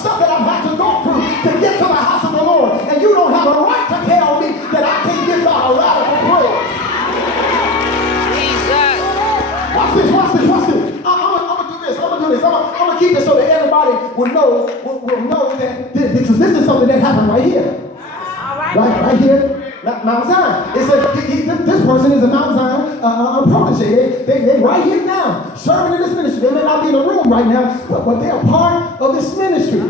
stuff that I've had to go through to get to the house of the Lord. And you don't have a right to tell me that I can't give God a radical praise. Jesus. Watch this. I'm gonna do this. I'm gonna keep it so that everybody will know that this is something that happened right here. Right here. Mount Zion. It says this person is a Mount Zion protege. They right here now, serving in this ministry. They may not be in the room right now, but they're a part of this ministry.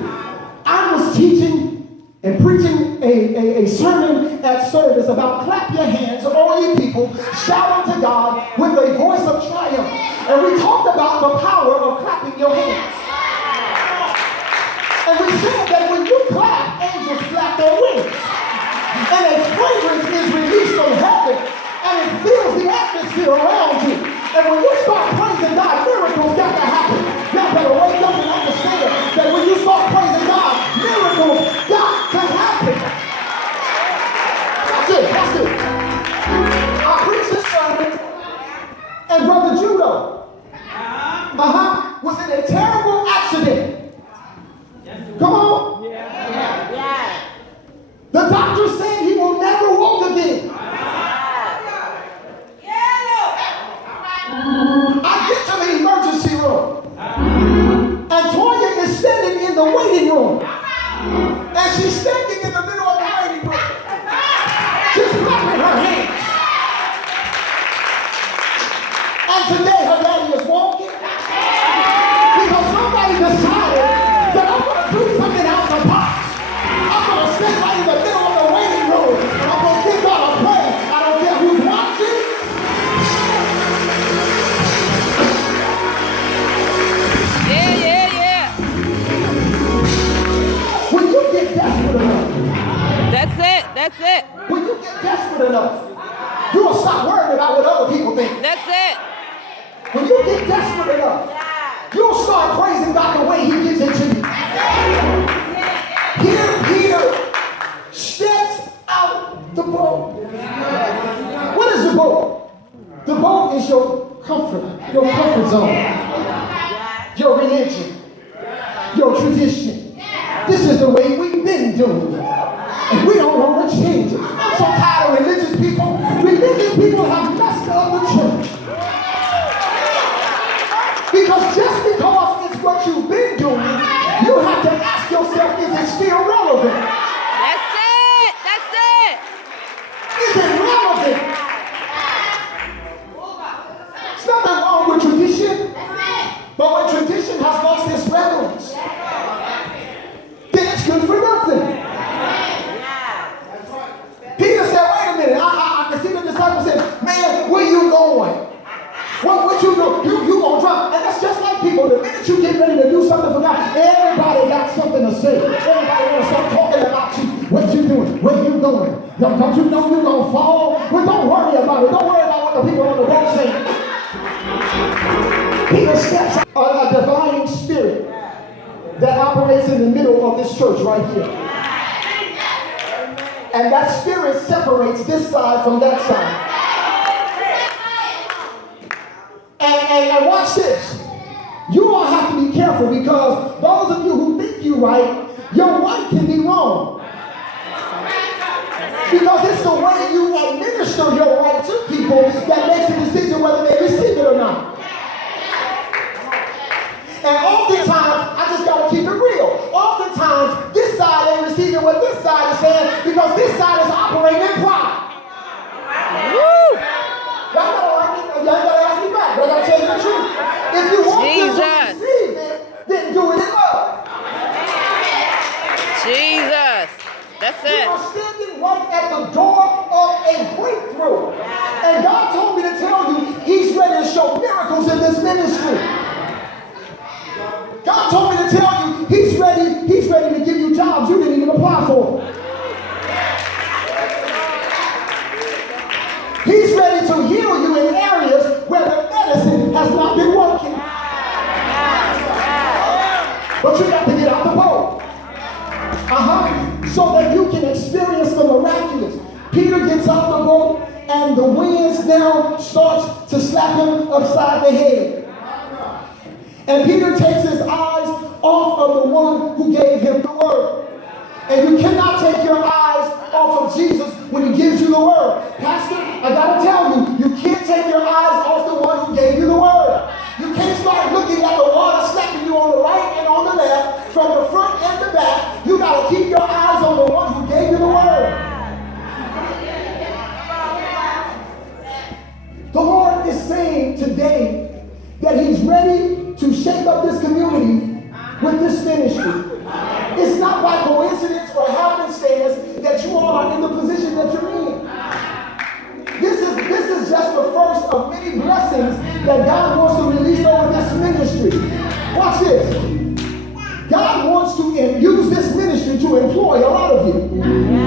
I was teaching and preaching a sermon at service about clap your hands, all you people, shouting to God with a voice of triumph. And we talked about the power of clapping your hands. And we said that when you clap, angels flap their wings. And a fragrance is released from heaven, and it fills the atmosphere around you. And when you start praising God, miracles got to happen. Y'all better wake up and understand that when you start praising God, miracles got to happen. That's it. I preached this sermon, and Brother Judo was in a terrible accident. Come on. The doctor said he will never walk again. I get to the emergency room, and Toya is standing in the waiting room. And she's standing in the middle of the waiting room, just clapping her hands. And today her daddy is walking because somebody decided that I'm going to do something out the box. I'm going to stand right in the middle of the waiting room, and I'm going to give God a praise. I don't care who's watching. Yeah. When you get desperate enough. That's it. When you get desperate enough, you will stop worrying about what other people think. That's it. When you get desperate enough, you'll start praising God the way He gives it to you. Here Peter steps out the boat. What is the boat? The boat is your comfort zone, your religion, your tradition. This is the way we've been doing it, and we don't want to change it. I'm so tired of religious people. Religious people have messed up the church. Because just because it's what you've been doing, you have to ask yourself, is it still relevant? That's it. Is it relevant? There's nothing wrong with tradition, but when tradition has lost its relevance, then it's good for nothing. Peter said, wait a minute, I can see the disciples saying, man, where you going? What you do? You gonna drop. And that's just like people. The minute you get ready to do something for God, everybody got something to say. Everybody want to start talking about you. What you doing? Where you going? Don't you know you gonna fall? Well, don't worry about it. Don't worry about what the people on the boat say. Peter steps out a divine spirit that operates in the middle of this church right here. And that spirit separates this side from that side. And watch this. You all have to be careful because those of you who think you're right, your right can be wrong. Because it's the way you administer your right to people that makes the decision whether they receive it or not. And oftentimes, I just got to keep it real. Oftentimes, this side ain't receiving what this side is saying because this side is operating in pride. Woo! Y'all gotta ask me back, but I gotta tell you the truth. If you want them to receive it, then do it in love. Jesus. That's it. We are standing right at the door of a breakthrough. And God told me to tell you, He's ready to show miracles in this ministry. God told me to tell you, He's ready to give you jobs you didn't even apply for. He's ready to heal you in areas where the medicine has not been working. But you got to get out the boat. So that you can experience the miraculous. Peter gets out the boat and the winds now starts to slap him upside the head. And Peter takes his eyes off of the one who gave him And you cannot take your eyes off of Jesus when he gives you the word. Pastor, I gotta tell you, you can't take your eyes off the one who gave you the word. You can't start looking at the water slapping you on the right and on the left, from the front and the back. You gotta keep your eyes on the one who gave you the word. The Lord is saying today that he's ready to shake up this community with this ministry. It's not by coincidence or happenstance that you all are in the position that you're in. This is just the first of many blessings that God wants to release over this ministry. Watch this. God wants to use this ministry to employ a lot of you.